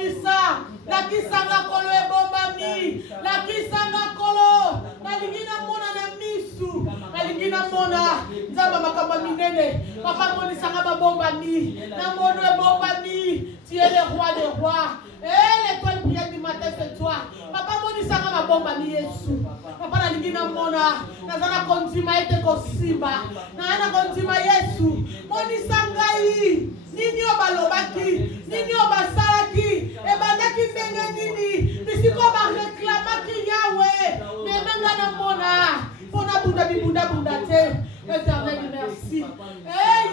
monisa la kisanga kolo ebombami la kisanga kolo nalingina mona na misu nalingina mona nzamba makamba minene papa monisanga babombami na mono ebombami tu es le roi des rois l'étoile brillante du matin c'est toi papa monisanga babombami Yesu papa nalingina mona nazana kondima ete kosimba na kondima Yesu monisanga yi nini obalobaki nini obasalaki ebandaki ndenge nini bisiko bareklamaki yawe memanga na mona mpona bunda te Éternel merci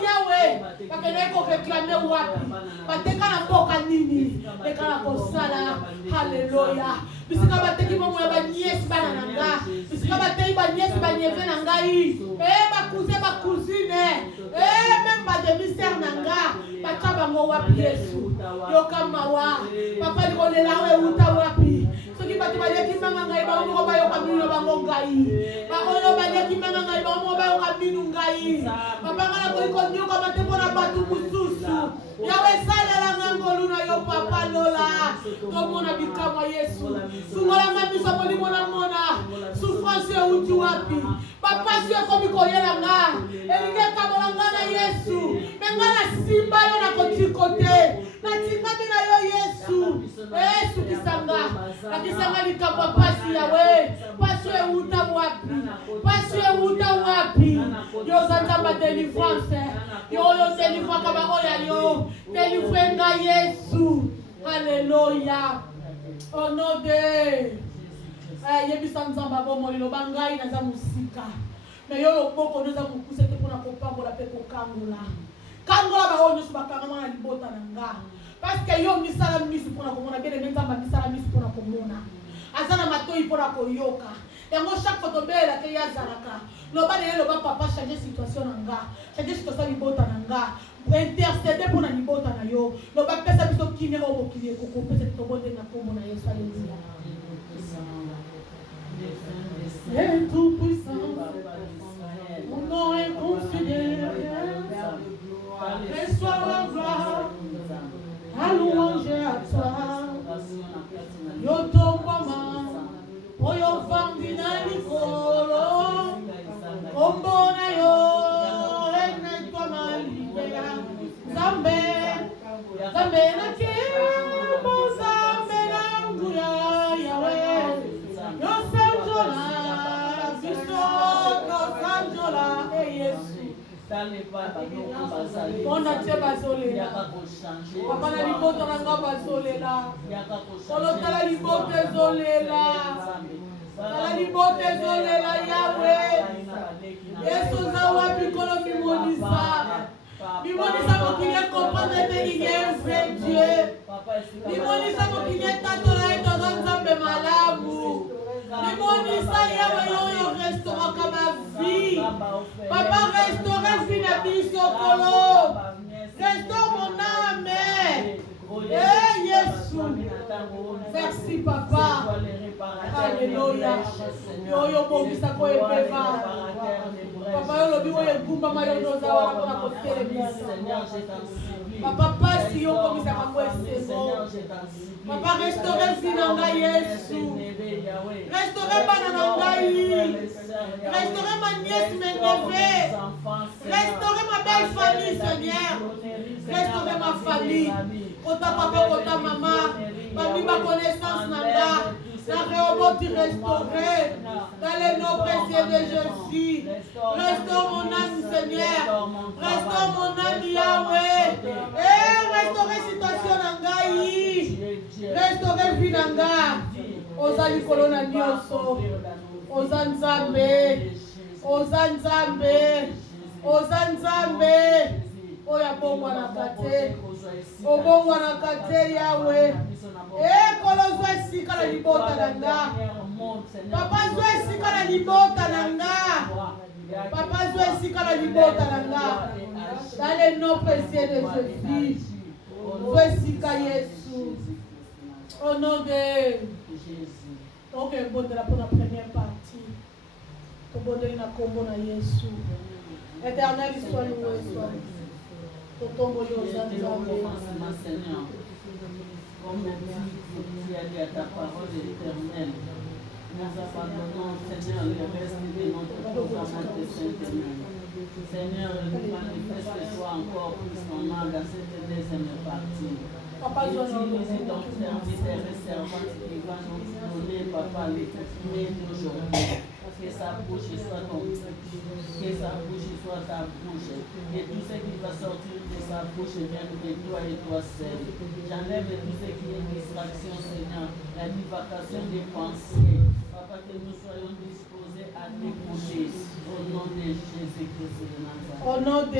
yawe bakende koreklame wapi bateka na mboka nini ekala kosala haleluya bisika bateki bomo ya baniesi bana na nga bisika bateki baniesi banieve na ngai bakuzine même bademi-sere na nga batia bango wapi Yesu yoka mawa papa likolela we euta wapi soki bato baliaki manga ngai bango bayoka mino bango ngai baoyo baliaki manga ngai bango bayoka minu ngai papa nga na koikonioka mate mpona bato mosusu yawe salela nga ngolu na yo papa lola tomona bikamwa Yesu sungolanga miso molimo na mona souffrance euti wapi bapasi ekomi koyela nga elingi ekabola nga na Yesu me nga na simba yo na kotikote natingami na yo Yesu sukisanga nakisanga likambo pasi yawe pasi euta wapi pasi euta wapi yo zanzamba délivrance yo délivraka baoya yo délivre nga Yesu alléluia au nom de yebisa nzamba bomo liloba ngai naza musika me yo loboko noza mokuse te mpona kopambola mpe kokangola baoyo nyonso bakangama na libota na nga parce que yo misala misu mpona komona bien eme nzamba misala misu mpona komona aza na matoi mpona koyoka yango chaque fois tobelela te ye azalaka loba neye loba papa change situation na nga change situation libota na nga intercede mpona libota na yo loba pesa biso kimia oyo mokili ekokopesa tobonde na kombo na Yesu aleluya. C'est tout puissant, mon nom est considéré, reçois la gloire, la louange à toi, yo tombama, oyo vandi na likolo, kombo na yo, ene toi malibera, Zambe na kimbo, Zambe na nguya, Yahweh, yo senjola, on a tché bazolela papa na libota na nga bazolela kolotala libota ezolela tala libota ezolela yawe Yesu za wapi kolo mimonisa mokili ekomprendre te il y a un vrai Dieu mimonisa mokili etatola etoza nzambe malamu mimonisa yawe yoyo restauraka bavi papa restaure vi na biso kolo restaure mon âme Yesu merci papa alléluia yoyo bongisa ko ebeba papa yo lobi oyo egumbama yo noza wana mpona kotelemisa papa pasi yo komisaka ngo esemo papa restaure vi na ngai Yesu restaure bana na ngai restaure ma nièce mes neveux restaure ma belle famille Seigneur restaure ma famille kota papa kota mama bami ba connaissance na nga na réoboti restauré dans le nom précieux de Jésus. Restaure mon âme Seigneur, restaure mon âme Yahweh, restaure situation na ngai, restaure vie na nga. Oza likolo na nyonso, oza nzambe, oza nzambe, oza nzambe, oya bongwanaka te, obongwanaka te Yahweh. Kolozwa esika na libota na nga papa zwa esika na libota na nga papa zwa esika na libota na nga dans le nom précieux de Jésus zwa esika Yesu au nom de ok bondela pour la première partie tobondeli na kombo na Yesu éternel soit loué soit totombo yo za nzambe comme tu as dit à ta parole éternelle. Nous abandonnons, Seigneur, le reste de notre programme de Saint-Étienne. Seigneur, manifeste-toi encore puissamment dans cette deuxième partie. Utilise ton serviteur et servante qui va nous donner, Papa, les clés d'aujourd'hui. Que sa bouche soit ton bouche, que sa bouche soit ta bouche, et tout ce qui va sortir de sa bouche vient de toi et toi seul. J'enlève tout ce qui est distraction, Seigneur, la divagation des pensées. Papa, que nous soyons disposés à t'écouter au nom de Jésus-Christ de Nazareth. Au nom de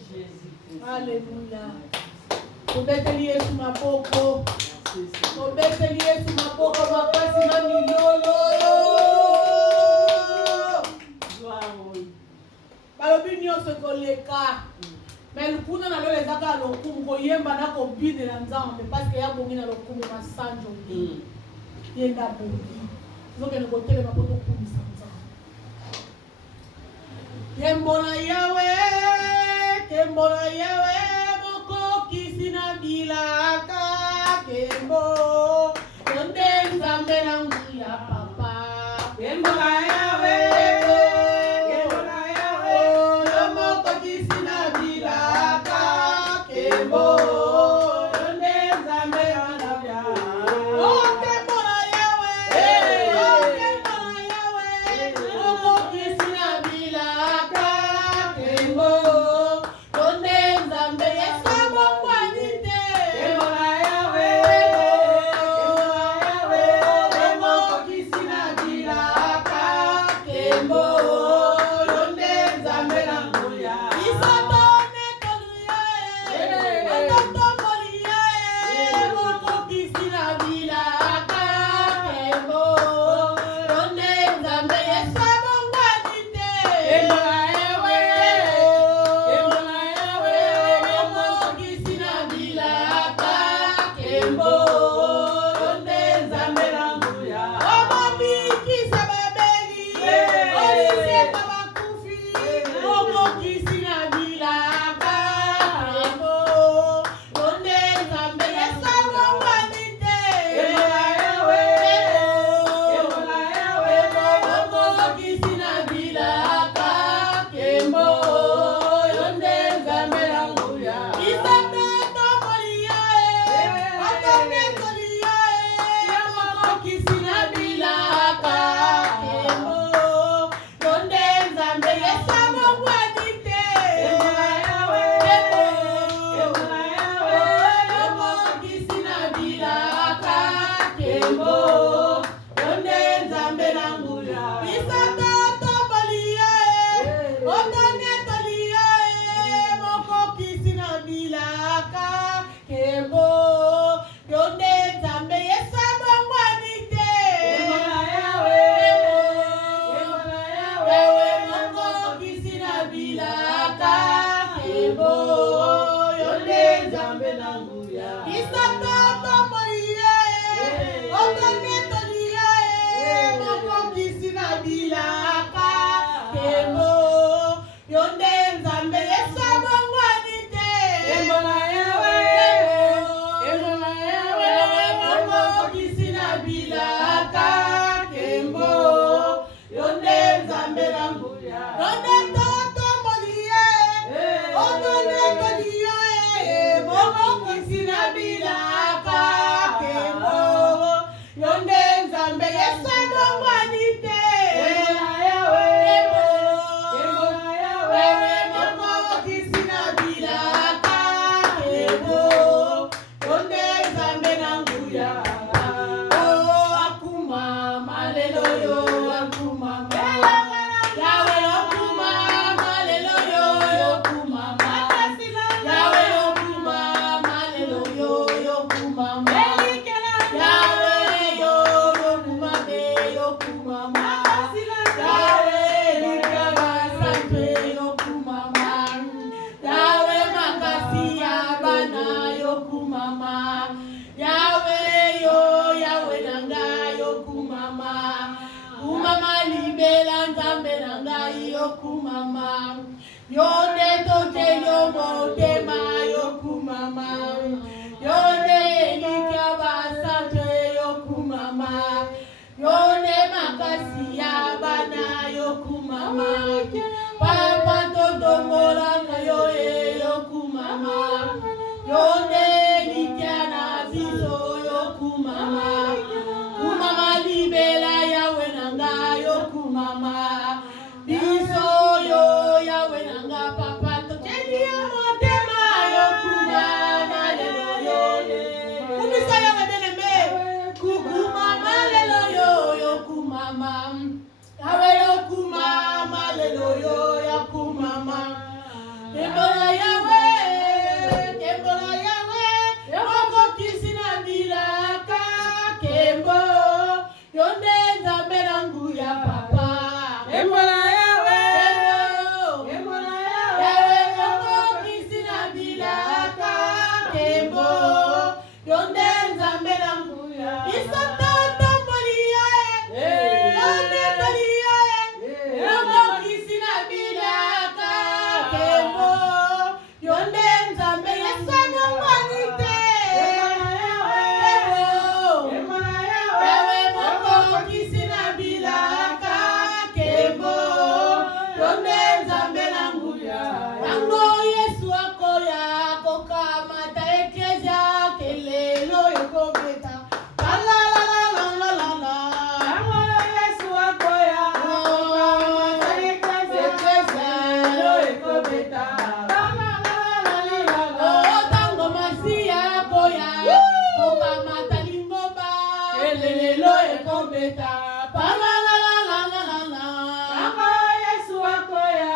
Jésus-Christ. Alléluia. Obeteli Yesu mapoko. Obeteli Yesu mapoko makasi na milolo. Balobi nyonso koleka. Mais lukuna na lelo ezaka lokumu koyemba na kobinela Nzambe parce que ya bongi na lokumu masanjo ndi. Yenda bongi. Zokende kotelema poto kumisa Nzambe. Kembona yawe moko kisina bilaka kembo. Konde Nzambe na nguya papa. Kembona yawe. Yonde toke yo motema yo kumama yonde nikaba ekobeta palalalalalalala Papa Yesu akoya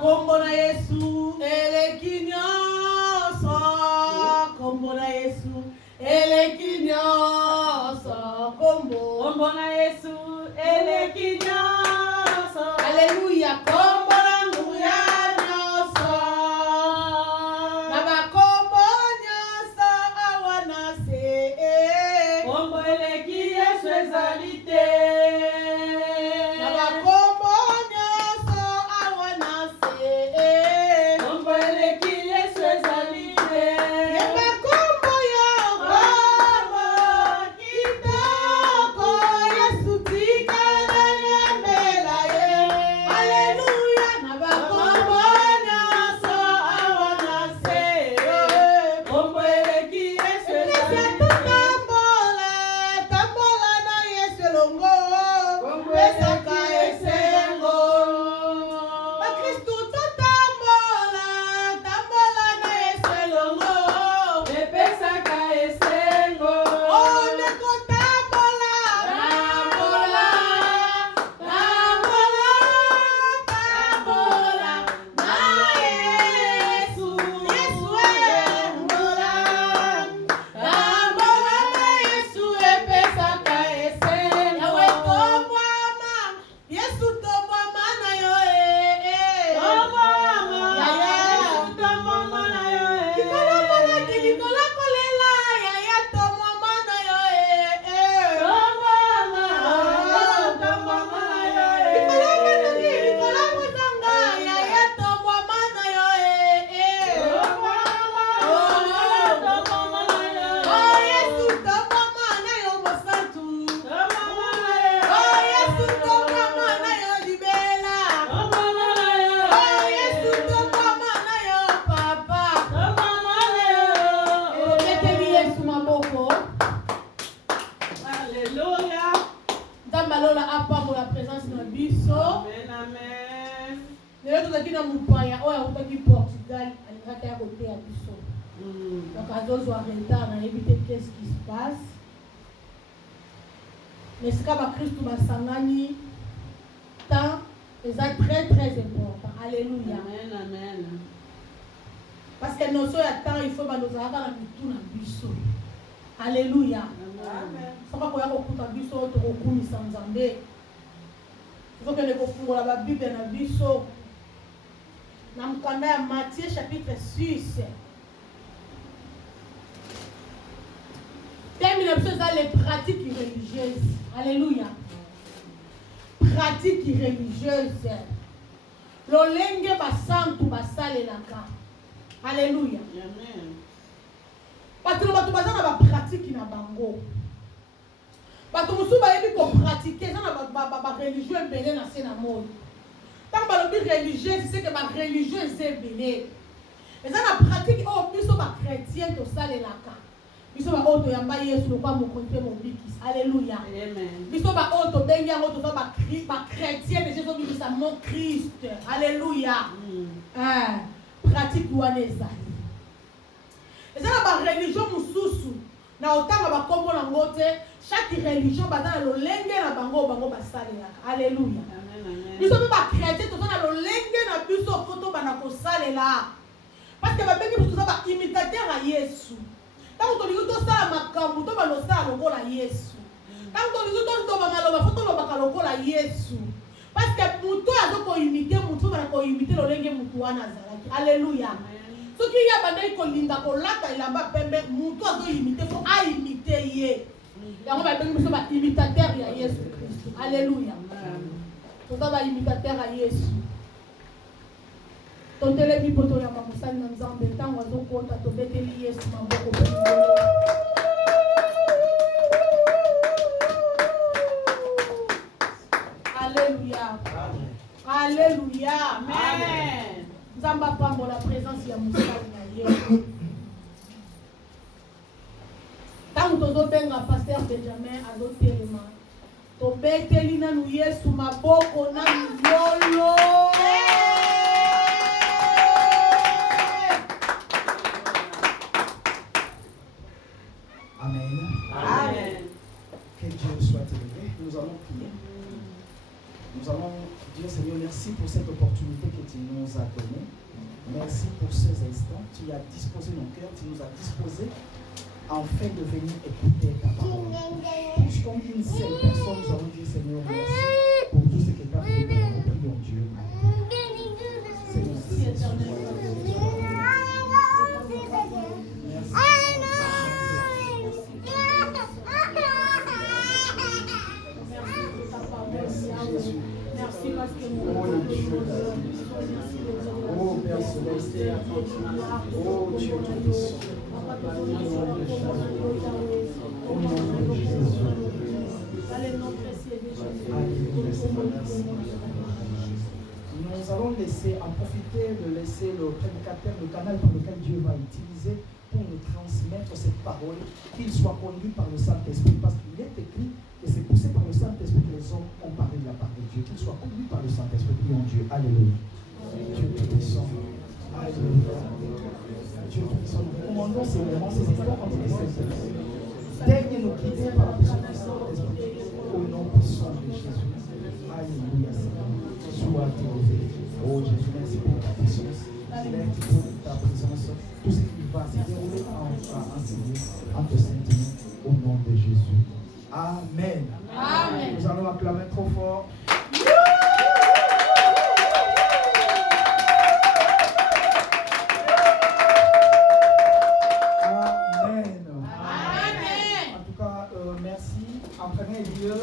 Kombo na Yesu eleki nyonso, kombo na Yesu eleki nyonso, kombo na Yesu eleki nyonso, haleluya, kombo na nguya nyonso, na bakombo nyonso awana se, kombo eleki Yesu ezali te. Qu'est-ce qui se passe? Mais c'est comme Christ basangani tant c'est très très important. Alléluia. Amen, amen. Parce que nous sommes à temps il faut nous avoir la tout na biso. Alléluia. Amen. Soko ko yako kuta biso to ko kumisa nzambe. Il faut que nous fungola ba Bible na biso. Na mkanda ya Matthieu chapitre 6. Thème na biso eza les pratiques religieuses. Alléluia. Pratiques religieuses. Lolenge basantu basalelaka. Alléluia. Amen. Bato baza na ba pratique na bango. Bato musu bayebi ko pratiquer eza na ba religieux ebele na se na monde. Tant balobi religieux c'est que ba religieux c'est ebele. Eza na pratique o biso ba chrétien to salelaka. Biso ba oto yamba Yesu lokwa mokonte mobikisi. Alléluia. Amen. Biso ba oto bengi yango to ba chrétien de Jésus bibisa mon Christ. Alléluia. Pratique wana ezali. Eza na ba religion mususu na otanga ba kombo na ngote chaque religion baza na lolenge na bango basalelaka. Alléluia. Amen. Biso ba chrétien to na lolenge na biso foto bana ko salela. Parce que ba bengi biso ba imitateur à Yesu. Tant que tu to sala makambu to ba lo sala lokola Yesu. Tant que tu to ba maloba foto lo ba lokola Yesu. Parce que mutu azoko imiter mutu bana ko imiter lolenge mutu wana zalaki. Alléluia. Ce qui y a bandé ko linda ko lata ilamba pembe mutu azo imiter fo a imiter ye. Yango ba bengi biso ba imitateur ya Yesu Christ. Alléluia. To ba imitateur à Yesu. Tontele bipoto ya mamusani na Nzambe ntango azokota tobeteli Yesu maboko pembeni. Alléluia. Alléluia. Amen. Nzamba pambo la présence ya musani na Yesu. Tango tozobenga pasteur Benjamin azotelema. Tobeteli nanu Yesu maboko na lolo. Amen. Amen. Que Dieu soit élevé. Nous allons prier. Nous allons dire, Seigneur, merci pour cette opportunité que tu nous as donnée. Merci pour ces instants. Tu as disposé nos cœurs, tu nous as disposé enfin de venir écouter ta parole. Tous comme une seule personne, nous allons dire, Seigneur, merci pour tout ce que tu as fait. Nous prions Dieu. Seigneur, Merci parce que nous oh Père Céleste, oh Dieu tout-puissant, au nom de Jésus. Nous allons en profiter de laisser le prédicateur, le canal par lequel Dieu va utiliser pour nous transmettre cette parole, qu'il soit conduit par le Saint-Esprit, parce qu'il est écrit et c'est poussé par le Saint-Esprit que les hommes ont parlé de la part de Dieu, qu'il soit conduit par le Saint-Esprit, prions Dieu. Alléluia. Dieu tout-puissant. Alléluia. Dieu tout-puissant. Nous commandons ces moments, ces instants entre les Saint-Esprit. Daigne nous guider par la puissance du Saint-Esprit. Au nom puissant de Jésus. Alléluia. Sois élevé. Oh Jésus, merci pour ta puissance. Merci pour ta présence. Tout ce qui va se dérouler en Seigneur, en te Saint-Nom, au nom de Jésus. Amen. Amen. Nous allons acclamer trop fort. Amen. Amen. En tout cas, merci. En premier lieu,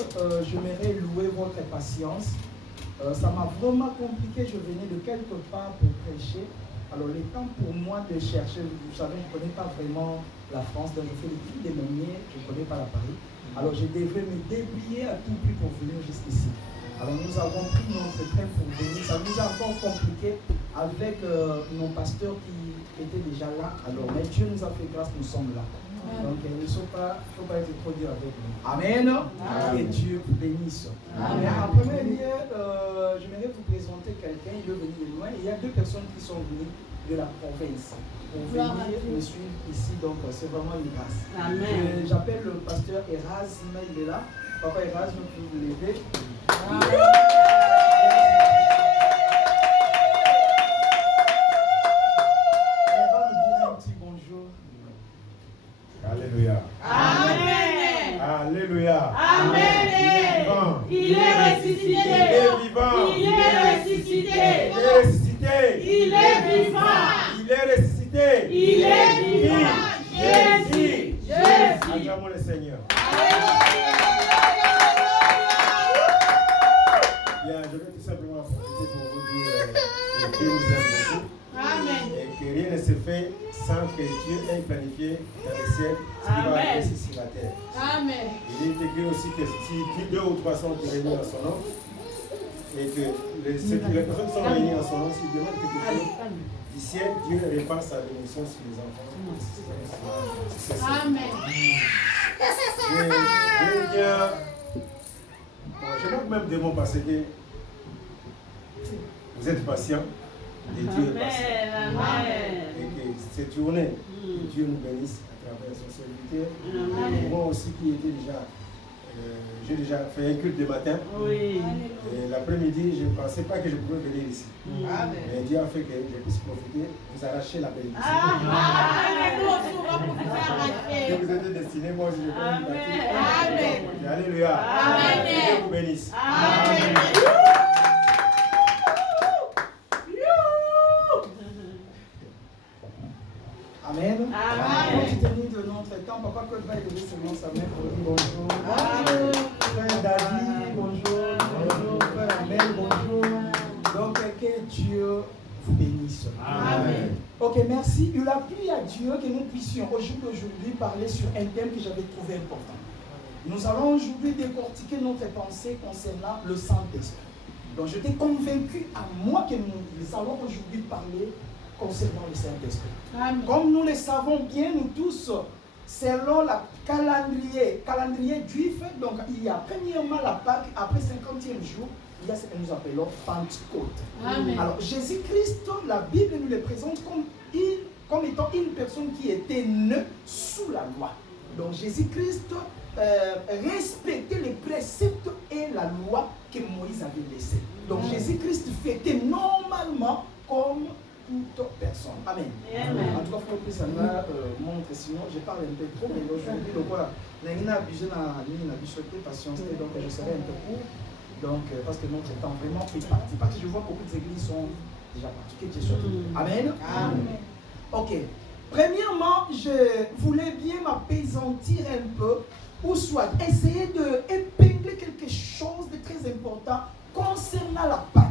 j'aimerais louer votre patience. Ça m'a vraiment compliqué. Je venais de quelque part pour prêcher. Alors, le temps pour moi de chercher, vous savez, je ne connais pas vraiment la France, donc je fais le prix des meuniers, je ne connais pas la Paris. Alors, je devais me débrouiller à tout prix pour venir jusqu'ici. Alors, nous avons pris notre train pour venir. Ça nous a encore compliqué avec nos pasteurs qui étaient déjà là. Alors, mais Dieu nous a fait grâce, nous sommes là. Donc, il ne faut pas être trop dur avec nous. Amen. Que Dieu vous bénisse. Amen. En premier lieu, j'aimerais vous présenter quelqu'un. Il est venu de loin. Il y a deux personnes qui sont venues de la province pour venir me suivre ici. Donc, c'est vraiment une grâce. Amen. J'appelle le pasteur Erasme. Il est là. Papa Erasme, vous vous levez. Alléluia. Amen. Alléluia. Amen. Il est ressuscité. Il est vivant. Il est ressuscité. Il est ressuscité. Il est vivant. Il est ressuscité. Il est vivant. Jésus. Jésus. Acclamons le Seigneur. est planifié dans les ciels, il va arriver ici sur la terre. Amen. Il est écrit aussi que si 2 ou 3 sont réunis en son nom, et que les personnes sont réunies en son nom, s'ils demandent quelque chose, du ciel, Dieu répand sa bénédiction sur les enfants. Amen. Je manque même de mots parce que vous êtes patient et Dieu est patient. Et que cette journée, que Dieu nous bénisse à travers son serviteur. Et moi aussi qui était déjà, j'ai déjà fait un culte de matin. Oui. Et l'après-midi, je ne pensais pas que je pouvais venir ici. Mais Dieu a fait que je puisse profiter, vous arracher la bénédiction. Que vous êtes destinés, moi aussi je peux vous bâtir. Amen. Alléluia. Amen. Que Dieu vous bénisse. Amen. Amen. Amen. Compte tenu de notre temps, Papa Claude va élever seulement sa main pour dire bonjour. Frère David, bonjour. Bonjour. Frère Amel, bonjour. Donc, que Dieu vous bénisse. Amen. Ok, merci. Il a plu à Dieu que nous puissions aujourd'hui parler sur un thème que j'avais trouvé important. Nous allons aujourd'hui décortiquer notre pensée concernant le Saint-Esprit. Donc, j'étais convaincu à moi que nous allons aujourd'hui parler concernant le Saint-Esprit. Amen. Comme nous le savons bien, nous tous, selon le calendrier juif, donc il y a premièrement la Pâque, après 50e jour, il y a ce que nous appelons Pentecôte. Amen. Alors Jésus-Christ, la Bible nous le présente comme étant une personne qui était née sous la loi. Donc Jésus-Christ respectait les préceptes et la loi que Moïse avait laissée. Donc Jésus-Christ fêtait normalement comme toute personne. Amen. En tout cas, il faut que ça me montre, sinon je parle un peu trop, mais aujourd'hui, donc voilà, il y a abusé dans la patience, donc je serai un peu court, donc parce que notre temps vraiment fait partie, parce que je vois que beaucoup d'églises sont déjà parties. Amen. Amen. Ok. Premièrement, je voulais bien m'apaisantir un peu, ou soit essayer d'épingler quelque chose de très important concernant la Pâque.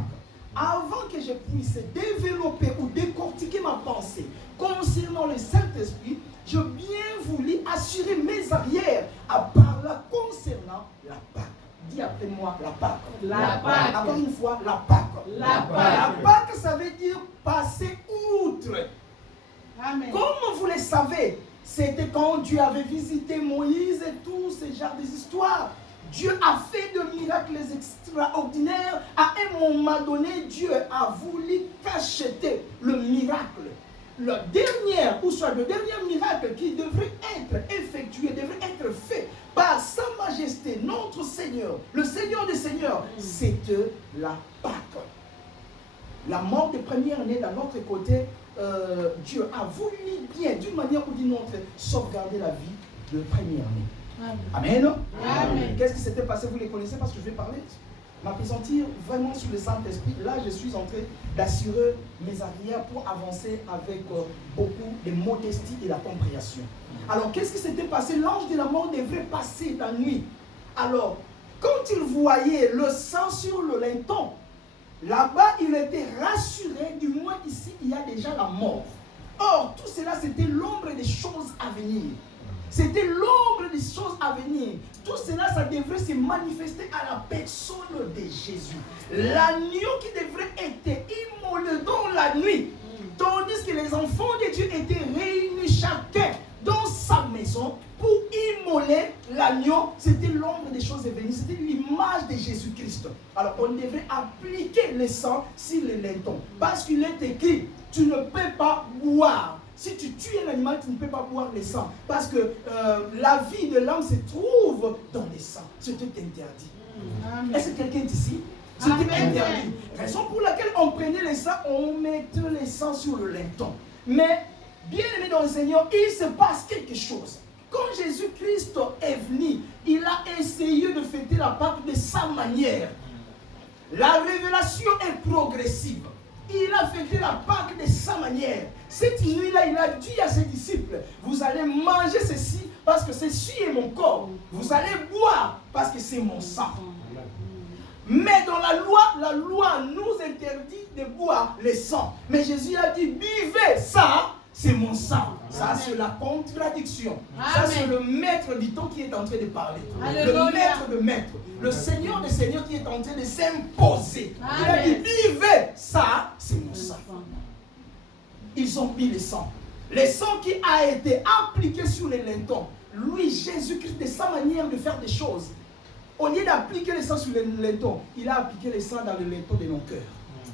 Avant que je puisse développer ou décortiquer ma pensée concernant le Saint-Esprit, je bien voulu assurer mes arrières à parler concernant la Pâque. Dis après moi la Pâque. La Pâque. Encore une fois, la Pâque. La Pâque. La Pâque, ça veut dire passer outre. Amen. Comme vous le savez, c'était quand Dieu avait visité Moïse et tout ce genre d'histoires. Dieu a fait de miracles extraordinaires. À un moment donné, Dieu a voulu cacheter le miracle. Le dernier miracle qui devrait être effectué, devrait être fait par Sa Majesté, notre Seigneur, le Seigneur des Seigneurs, c'était la Pâque. La mort des premières-nées d'un autre côté, Dieu a voulu bien, d'une manière ou d'une autre, sauvegarder la vie de première-né. Amen. Amen. Qu'est-ce qui s'était passé? Vous les connaissez parce que je vais parler. M'apaisantir vraiment sur le Saint-Esprit. Là, je suis en train d'assurer mes arrières pour avancer avec beaucoup de modestie et la compréhension. Alors, qu'est-ce qui s'était passé? L'ange de la mort devrait passer la nuit. Alors, quand il voyait le sang sur le linteau, là-bas, il était rassuré, du moins ici, il y a déjà la mort. Or, tout cela, c'était l'ombre des choses à venir. C'était l'ombre des choses à venir. Tout cela, ça devrait se manifester à la personne de Jésus. L'agneau qui devrait être immolé dans la nuit. Tandis que les enfants de Dieu étaient réunis chacun dans sa maison pour immoler l'agneau. C'était l'ombre des choses à venir. C'était l'image de Jésus-Christ. Alors, on devrait appliquer le sang sur les lintons. Parce qu'il est écrit, tu ne peux pas boire. Si tu tues un animal, tu ne peux pas boire le sang. Parce que la vie de l'homme se trouve dans le sang. C'était interdit. Est-ce que quelqu'un est ici? C'était interdit. Raison pour laquelle on prenait le sang, on mettait le sang sur le linteau. Mais, bien aimé dans le Seigneur, il se passe quelque chose. Quand Jésus-Christ est venu, il a essayé de fêter la Pâque de sa manière. La révélation est progressive. Il a fêté la Pâque de sa manière. Cette nuit-là, il a dit à ses disciples, vous allez manger ceci parce que ceci est mon corps. Vous allez boire parce que c'est mon sang. Mais dans la loi nous interdit de boire le sang. Mais Jésus a dit, buvez ça, c'est mon sang. Ça, c'est la contradiction. Ça, c'est le maître du temps qui est en train de parler. Alléluia. Le maître de maître. Le Seigneur des seigneurs qui est en train de s'imposer. Il a dit, buvez, ça, c'est mon sang. Ils ont mis le sang. Le sang qui a été appliqué sur les lintons. Lui, Jésus-Christ, de sa manière de faire des choses. Au lieu d'appliquer le sang sur les lintons, il a appliqué le sang dans le linton de nos cœurs.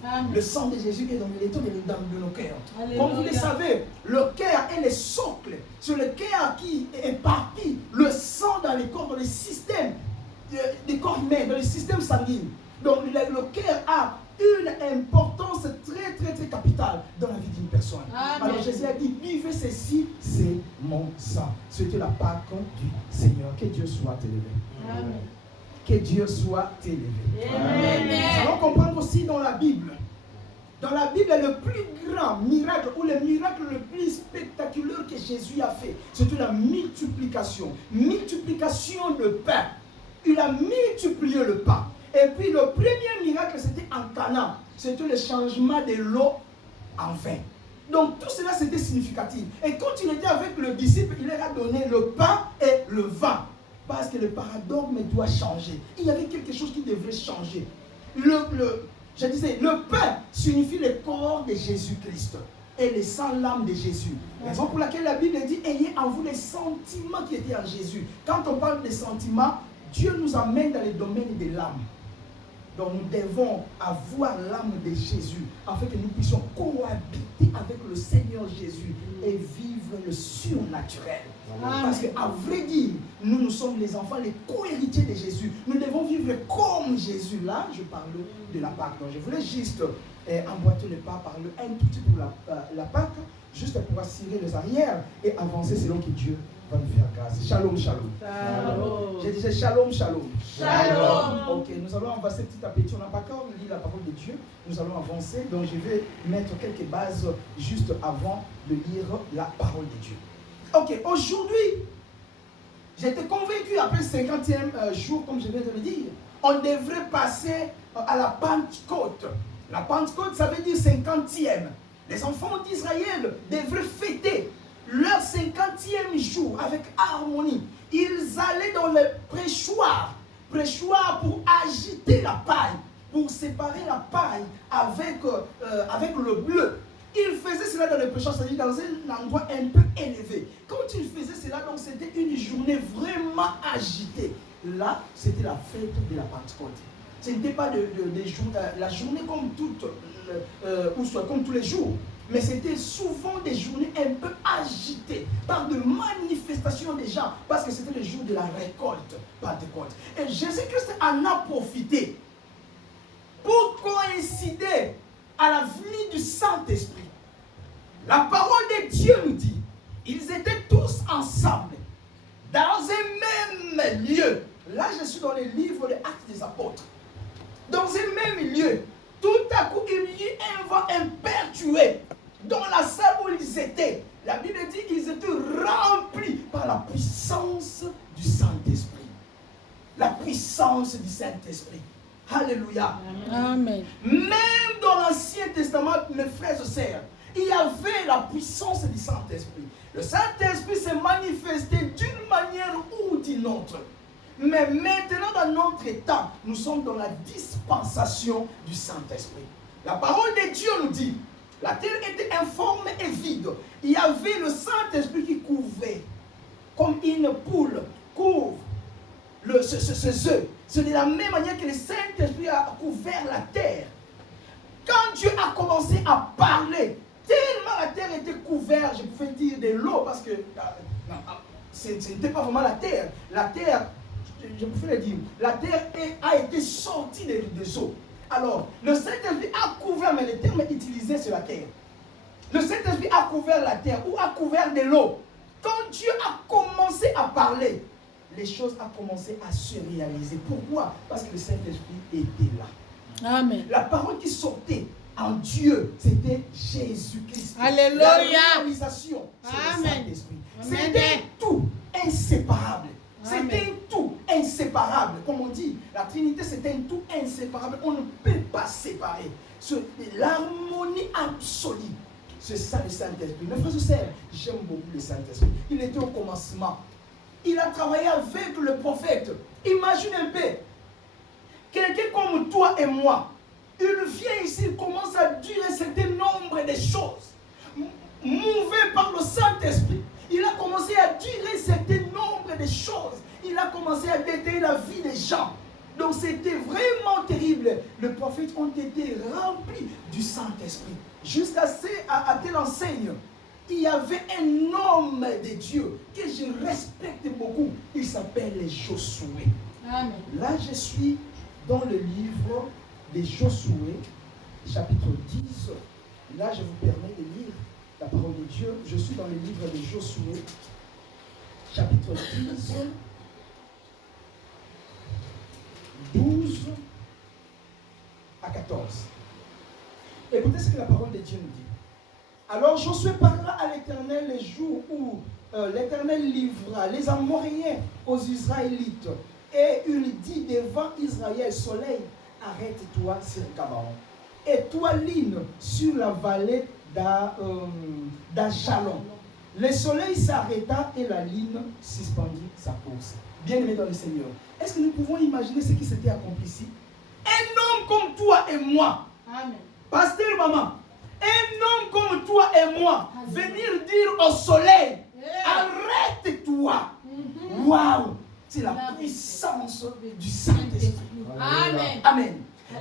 Amen. Le sang de Jésus est dans le linton de nos cœurs. Alléluia. Comme vous le savez, le cœur est le socle. C'est le cœur qui est parti. Le sang dans les corps, dans le système des corps humains, dans le système sanguin. Donc le cœur a une importance très très très capitale dans la vie d'une personne. Amen. Alors Jésus a dit, buvez ceci, c'est mon sang. C'était la Pâque du Seigneur. Que Dieu soit élevé. Amen. Que Dieu soit élevé. Amen. Nous allons comprendre aussi dans la Bible. Dans la Bible, le plus grand miracle ou le miracle le plus spectaculaire que Jésus a fait, c'était la multiplication. Multiplication de pain. Il a multiplié le pain. Et puis le premier miracle, c'était en Cana. C'était le changement de l'eau en vin. Donc tout cela, c'était significatif. Et quand il était avec le disciple, il leur a donné le pain et le vin. Parce que le paradigme doit changer. Il y avait quelque chose qui devrait changer. Je disais, le pain signifie le corps de Jésus-Christ. Et le sang, l'âme de Jésus. Raison pour laquelle la Bible dit, ayez en vous les sentiments qui étaient en Jésus. Quand on parle des sentiments, Dieu nous amène dans le domaine de l'âme. Donc nous devons avoir l'âme de Jésus afin que nous puissions cohabiter avec le Seigneur Jésus et vivre le surnaturel. Parce qu'à vrai dire, nous sommes les enfants, les co-héritiers de Jésus. Nous devons vivre comme Jésus. Là, je parle de la Pâque. Donc je voulais juste emboîter le pas, parler un tout petit peu de la Pâque, juste pour assurer les arrières et avancer selon que Dieu va nous faire grâce. Shalom, shalom. Shalom. Je disais shalom, shalom. Shalom. Ok, nous allons avancer petit à petit. On n'a pas encore lu la parole de Dieu. Nous allons avancer. Donc je vais mettre quelques bases juste avant de lire la parole de Dieu. Ok, aujourd'hui, j'étais convaincu après le 50e jour, comme je viens de le dire, on devrait passer à la Pentecôte. La Pentecôte, ça veut dire 50e. Les enfants d'Israël devraient fêter leur 50e jour avec harmonie. Ils allaient dans le prêchoir pour agiter la paille, pour séparer la paille avec le bleu. Ils faisaient cela dans le prêchoir, c'est-à-dire dans un endroit un peu élevé. Quand ils faisaient cela, donc c'était une journée vraiment agitée. Là, c'était la fête de la Pentecôte. Ce n'était pas la journée comme toute, ou soit comme tous les jours. Mais c'était souvent des journées un peu agitées par de manifestations des gens, parce que c'était le jour de la récolte Pentecôte. Et Jésus-Christ en a profité pour coïncider à la venue du Saint-Esprit. La parole de Dieu nous dit, ils étaient tous ensemble, dans un même lieu. Là, je suis dans le livre des Actes des Apôtres. Dans un même lieu, tout à coup, il y eut un vent impétueux dans la salle où ils étaient. La Bible dit qu'ils étaient remplis par la puissance du Saint-Esprit. La puissance du Saint-Esprit. Alléluia. Amen. Même dans l'Ancien Testament, mes frères et sœurs, il y avait la puissance du Saint-Esprit. Le Saint-Esprit s'est manifesté d'une manière ou d'une autre. Mais maintenant, dans notre temps, nous sommes dans la dispensation du Saint-Esprit. La parole de Dieu nous dit, la terre était informe et vide. Il y avait le Saint-Esprit qui couvrait, comme une poule couvre ses œufs. C'est de la même manière que le Saint-Esprit a couvert la terre. Quand Dieu a commencé à parler, tellement la terre était couverte, je pouvais dire de l'eau, parce que ce n'était pas vraiment la terre. La terre, je pouvais le dire, la terre a été sortie des eaux. Alors, le Saint-Esprit a couvert, mais le terme utilisé sur la terre. Le Saint-Esprit a couvert la terre ou a couvert de l'eau. Quand Dieu a commencé à parler, les choses ont commencé à se réaliser. Pourquoi? Parce que le Saint-Esprit était là. Amen. La parole qui sortait en Dieu, c'était Jésus-Christ. Alléluia. La réalisation, c'est le Amen. Saint-Esprit. Amen. C'était tout inséparable. Amen. C'était un tout inséparable. Comme on dit, la Trinité, c'est un tout inséparable. On ne peut pas séparer. L'harmonie absolue. C'est ça le Saint-Esprit. Mes frères et sœurs, j'aime beaucoup le Saint-Esprit. Il était au commencement. Il a travaillé avec le prophète. Imagine un peu. Quelqu'un comme toi et moi, il vient ici, il commence à dire un certain nombre de choses. Mouvé par le Saint-Esprit, il a commencé à dire un certain nombre de choses. Il a commencé à détailler la vie des gens. Donc c'était vraiment terrible. Les prophètes ont été remplis du Saint-Esprit. Jusqu'à telle enseigne, il y avait un homme de Dieu que je respecte beaucoup. Il s'appelle Josué. Amen. Là, je suis dans le livre de Josué, chapitre 10. Là, je vous permets de lire la parole de Dieu. Je suis dans le livre de Josué, chapitre 10, 12 à 14. Écoutez ce que la parole de Dieu nous dit. Alors Josué parla à l'Éternel les jours où l'Éternel livra les Amoréens aux Israélites. Et il dit devant Israël, soleil, arrête-toi sur Gabaon. Et toi, Line, sur la vallée d'Achalon. Le soleil s'arrêta et la ligne suspendit sa course. Bien-aimés dans le Seigneur, est-ce que nous pouvons imaginer ce qui s'était accompli ici? Un homme comme toi et moi, Amen. pasteur maman, un homme comme toi et moi, venir dire au soleil, arrête-toi. Waouh, c'est la puissance du Saint-Esprit. Amen. Amen.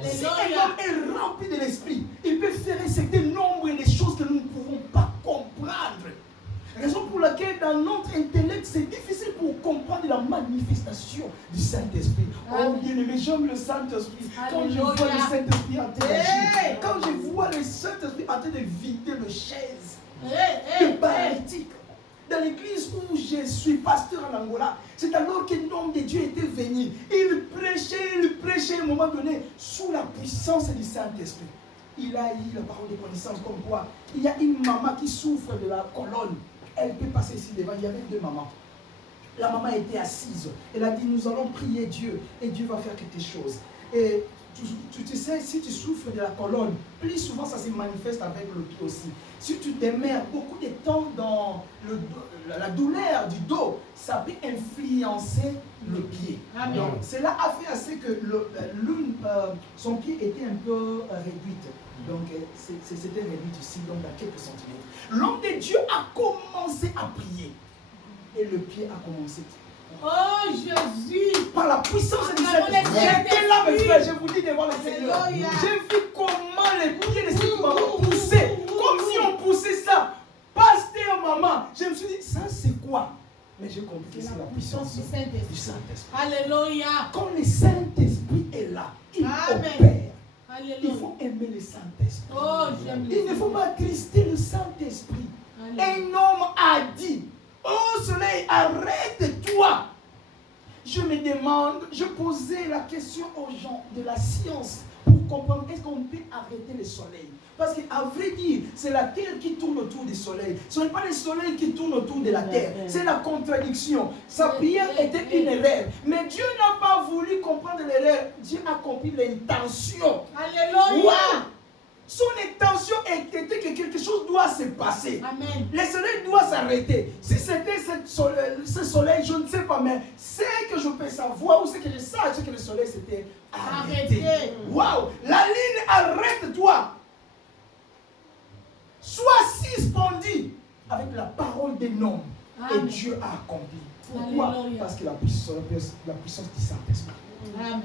Si un Alléluia. homme est rempli de l'Esprit, il peut faire un certain nombre de choses que nous ne pouvons pas comprendre. Raison pour laquelle dans notre intellect, c'est difficile pour comprendre la manifestation du Saint-Esprit. Oh bien-aimé, j'aime le Saint-Esprit. Quand je vois le Saint-Esprit en train d'agir, quand je vois le Saint-Esprit en train de vider les chaises, les paralytiques. Dans l'église où je suis pasteur en Angola, c'est alors qu'un homme de Dieu était venu. Il prêchait à un moment donné sous la puissance du Saint-Esprit. Il a eu la parole de connaissance comme quoi il y a une maman qui souffre de la colonne. Elle peut passer ici devant. Il y avait deux mamans. La maman était assise. Elle a dit, nous allons prier Dieu et Dieu va faire quelque chose. Et tu sais, si tu souffres de la colonne, plus souvent ça se manifeste avec le pied aussi. Si tu t'émères beaucoup de temps dans la douleur du dos, ça peut influencer le pied. Amen. Donc, cela a fait assez que son pied était un peu réduit. Donc, c'était réduit ici, donc à quelques centimètres. L'homme de Dieu a commencé à prier. Et le pied a commencé. Oh Jésus. Par la puissance du Saint-Esprit. J'étais là, mes frères, je vous dis devant le Seigneur. Alléluia. J'ai vu comment les pieds de cette maman poussaient. Comme si on poussait ça. Pasteur, maman. Je me suis dit, ça c'est quoi? Mais j'ai compris que c'est la puissance du Saint-Esprit. Alléluia. Quand le Saint-Esprit est là, il Amen. opère. Alléluia. Il faut aimer le Saint-Esprit. Oh, j'aime Il ne faut pas attrister le Saint-Esprit. Un homme a dit, oh soleil, arrête-toi. Je me demande, je posais la question aux gens de la science pour comprendre est-ce qu'on peut arrêter le soleil. Parce qu'à vrai dire, c'est la terre qui tourne autour du soleil. Ce n'est pas le soleil qui tourne autour de la terre. C'est la contradiction. Sa prière était une erreur. Mais Dieu n'a pas voulu comprendre l'erreur. Dieu a compris l'intention. Alléluia. Wow. Son intention était que quelque chose doit se passer. Amen. Le soleil doit s'arrêter. Si c'était ce soleil, je ne sais pas, mais c'est que je peux savoir ou c'est que je sais, c'est que le soleil s'était arrêté. Waouh! La ligne, arrête-toi. Sois suspendu avec la parole des noms. Et Dieu a accompli. Pourquoi? Alléluia. Parce que la puissance du Saint-Esprit. Amen.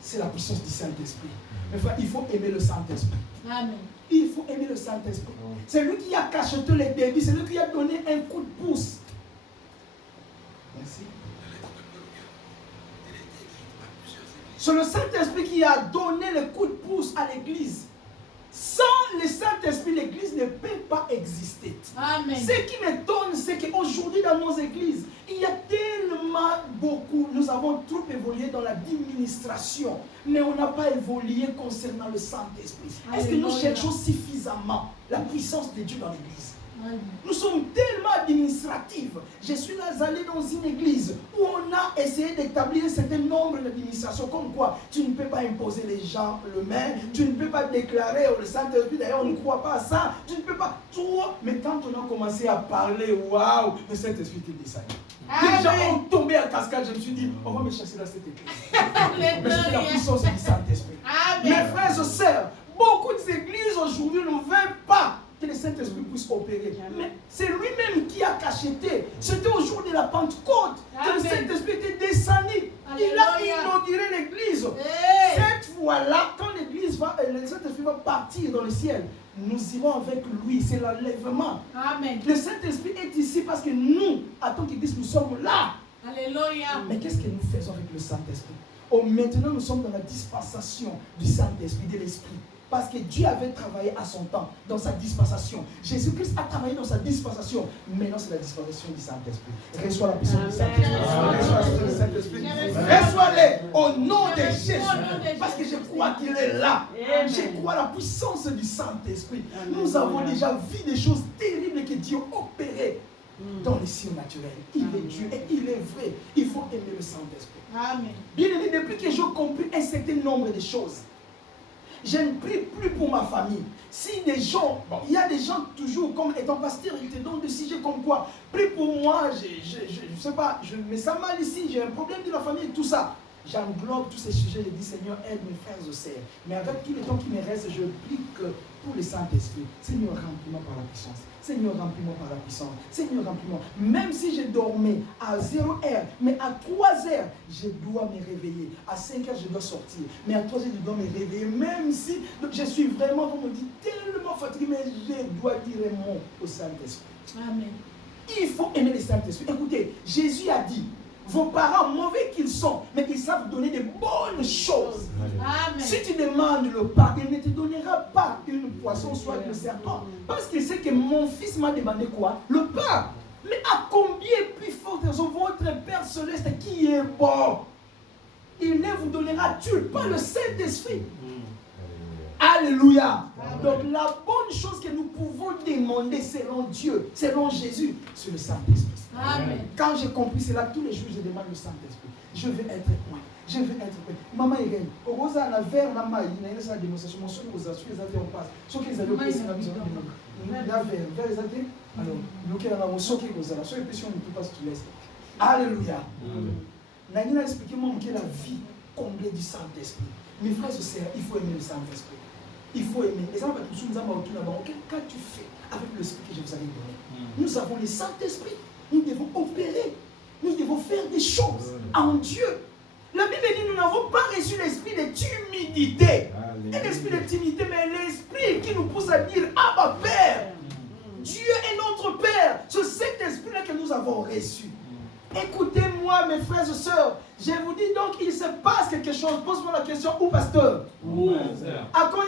C'est la puissance du Saint-Esprit. Mais frère, il faut aimer le Saint-Esprit. Amen. Il faut aimer le Saint-Esprit. C'est lui qui a cacheté les débits. C'est lui qui a donné un coup de pouce. Merci. C'est le Saint-Esprit qui a donné le coup de pouce à l'Église. Sans le Saint-Esprit, l'Église ne peut pas exister. Amen. Ce qui m'étonne, c'est qu'aujourd'hui dans nos églises, il y a tellement beaucoup, nous avons trop évolué dans l'administration, mais on n'a pas évolué concernant le Saint-Esprit. Est-ce que nous cherchons suffisamment la puissance de Dieu dans l'Église? Nous sommes tellement administratifs. Je suis allé dans une église où on a essayé d'établir un certain nombre d'administrations. Comme quoi, tu ne peux pas imposer les gens le main, tu ne peux pas déclarer au Saint-Esprit. D'ailleurs, on ne croit pas à ça. Tu ne peux pas tout. Mais quand on a commencé à parler, waouh, le Saint-Esprit était descendu. Les gens ont tombé en cascade. Je me suis dit, on va me chercher dans cette église. Mais c'est la puissance du Saint-Esprit. Mes frères et sœurs, beaucoup d'églises aujourd'hui ne veulent pas que le Saint-Esprit puisse opérer. Mais c'est lui-même qui a cacheté. C'était au jour de la Pentecôte que le Saint-Esprit était descendu. Il a inauguré l'église. Cette fois-là, quand l'église va, le Saint-Esprit va partir dans le ciel, nous irons avec lui. C'est l'enlèvement. Le Saint-Esprit est ici parce que nous, en tant qu'église, nous sommes là. Alléluia. Mais qu'est-ce que nous faisons avec le Saint-Esprit? Maintenant, nous sommes dans la dispensation du Saint-Esprit, de l'Esprit. Parce que Dieu avait travaillé à son temps, dans sa dispensation. Jésus-Christ a travaillé dans sa dispensation. Maintenant, c'est la dispensation du Saint-Esprit. Reçois la puissance du Saint-Esprit. Reçois-les au nom de Jésus. Parce que je crois qu'il est là. Je crois à la puissance du Saint-Esprit. Nous avons déjà vu des choses terribles que Dieu opérait dans les cieux naturels. Il est Dieu et il est vrai. Il faut aimer le Saint-Esprit. Amen. Bien aimé, depuis que j'ai compris un certain nombre de choses, je ne prie plus pour ma famille. Si des gens, bon, il y a des gens toujours comme étant pasteur, ils te donnent des sujets comme quoi, prie pour moi, je sais pas, je me sens mal ici, j'ai un problème de la famille, tout ça. J'englobe tous ces sujets, je dis Seigneur, aide mes frères et sœurs. Mais avec tout le temps qui me reste, je prie que pour le Saint-Esprit, Seigneur, remplis-moi par la puissance. Seigneur, remplis-moi par la puissance. Seigneur, remplis-moi. Même si je dormais à 0 heure, mais à 3 heures, je dois me réveiller. À 5 heures, je dois sortir. Mais à 3 heures, je dois me réveiller. Même si je suis vraiment, comme on dit, tellement fatigué, mais je dois dire un mot au Saint-Esprit. Amen. Il faut aimer le Saint-Esprit. Écoutez, Jésus a dit, vos parents, mauvais qu'ils sont, mais ils savent donner de bonnes choses. Amen. Si tu demandes le pain, il ne te donnera pas une poisson, soit le serpent. Parce qu'il sait que mon fils m'a demandé quoi? Le pain. Mais à combien plus forte raison votre Père Céleste qui est bon, il ne vous donnera-t-il pas le Saint-Esprit? Alléluia. Donc la bonne chose que nous pouvons demander selon Dieu, selon Jésus, c'est le Saint-Esprit. Amen. Quand j'ai compris cela, tous les jours je demande le Saint-Esprit. Je veux être point. Je veux être point. Maman Irène, au rosa na vers na maï, na une démonstration, mon son aux assurances, les avions passent. Ceux qui ont passé na maison, na vers les athées. Alors, nous qui avons ceux qui ont passé, ceux qui ne peut pas se laisser. Alléluia. Nani a expliqué moi que la vie comblée du Saint-Esprit. Mes frères et sœurs, il faut aimer le Saint-Esprit. Il faut aimer. Et ça va être tout le monde là-bas. Qu'as-tu fait avec l'esprit que je vous avais donné? Nous avons le Saint-Esprit. Nous devons opérer. Nous devons faire des choses en Dieu. La Bible dit nous n'avons pas reçu l'esprit de timidité. Un esprit de timidité, mais l'esprit qui nous pousse à dire Abba Père. Dieu est notre Père. C'est cet esprit-là que nous avons reçu. Écoutez-moi, mes frères et sœurs. Je vous dis donc, il se passe quelque chose. Pose-moi la question, où pasteur? À quoi